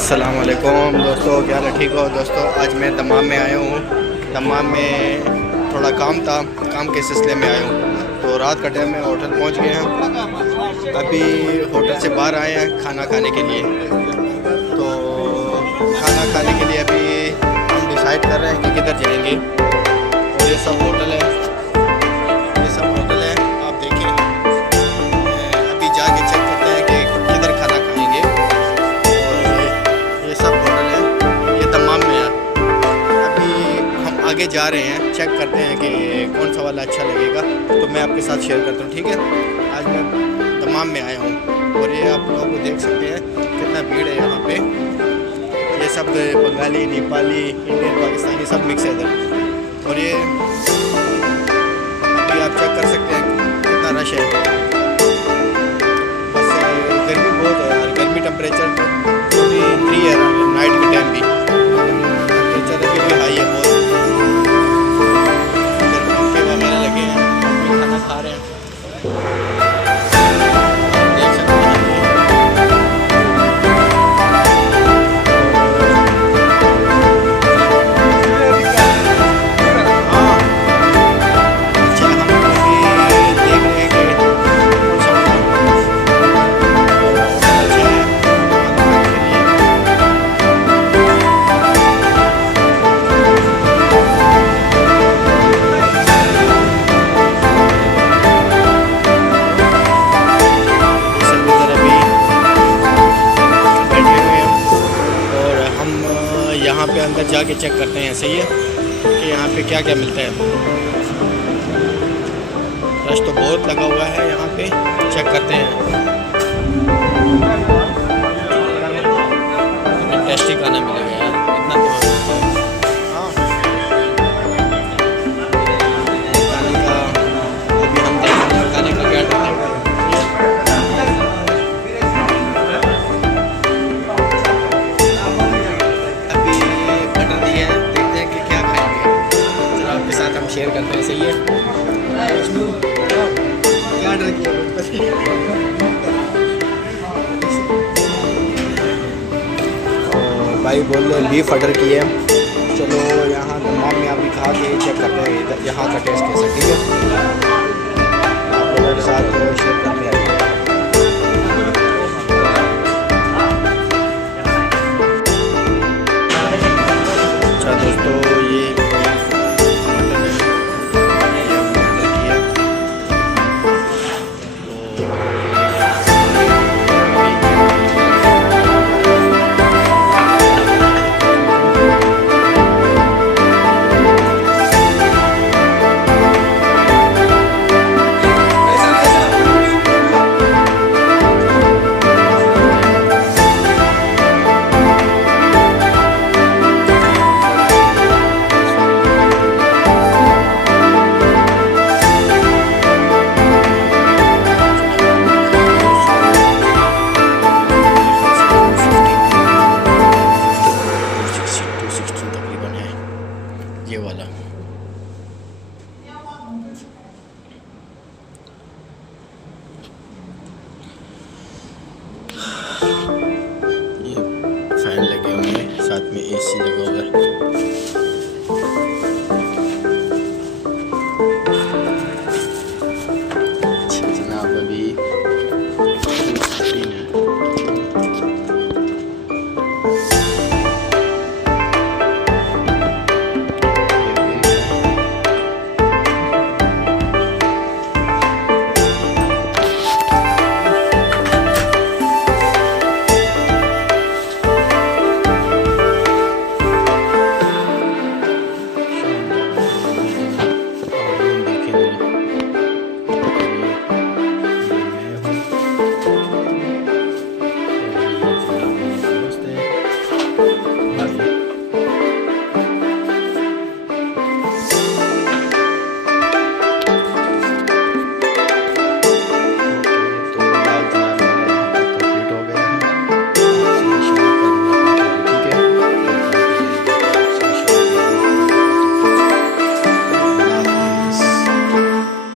अस्सलाम वालेकुम दोस्तों, क्या हाल है? ठीक हो दोस्तों? आज मैं दमाम में आया हूँ। दमाम में थोड़ा काम था, काम के सिलसिले में आया हूँ। तो रात का टाइम में होटल पहुँच गए हैं। अभी होटल से बाहर आए हैं खाना खाने के लिए। तो खाना खाने के लिए अभी हम डिसाइड कर रहे हैं कि किधर जाएंगे। और ये सब होटल है, ये सब होटल है, आप देखिए। अभी जाके चेक करते हैं कि किधर खाना खाएंगे। ये सब होटल है, ये दमाम में है। अभी हम आगे जा रहे हैं, चेक करते हैं कि कौन सा वाला अच्छा लगेगा। तो मैं आपके साथ शेयर करता हूँ, ठीक है? आज मैं दमाम में आया हूँ और ये आप लोग देख सकते हैं कितना भीड़ है यहाँ पे। ये सब बंगाली, नेपाली, इंडियन, पाकिस्तानी सब मिक्स है इधर। और ये अभी आप चेक कर सकते हैं कितना रश है। बस गर्मी बहुत है यार, गर्मी टेम्परेचर 23 है नाइट के टाइम भी। टेम्परेचर अभी भी हाई है बहुत। इधर पंखे वगैरह लगे हैं, हम भी खाना खा रहे हैं। देख सकते हैं हाँ, अच्छा हम अभी देख रहे हैं कि कौन सा वाला होटल अच्छा है खाना खाने के लिए। ये सब इधर अभी बैठे हुए हैं और हम यहाँ पे अंदर जाके चेक करते हैं, सही है, कि यहाँ पे क्या क्या मिलता है। रश तो बहुत लगा हुआ है यहाँ पे, चेक करते हैं। हमें टेस्टी खाना मिलेगा यार, इतना तो हाँ। खाने का अभी हम देखते हैं खाने का क्या करते हैं। अभी बटर दिए हैं, देखते हैं कि क्या खाएंगे। चलो आपके साथ हम शेयर करते हैं, सही है? क्या ऑर्डर किया? तो भाई बोल रहे बीफ ऑर्डर किए। चलो यहाँ दमाम में अभी खा के चेक करते हैं इधर यहाँ का टेस्ट कैसा, ठीक है? आप लोगों के साथ शेयर करने आए हैं। अच्छा दोस्तों, ये मटन है, ये हमने ऑर्डर किया। तकरीबन है ये वाला। ये फैन लगे हुए हैं, साथ में एसी लगा हुआ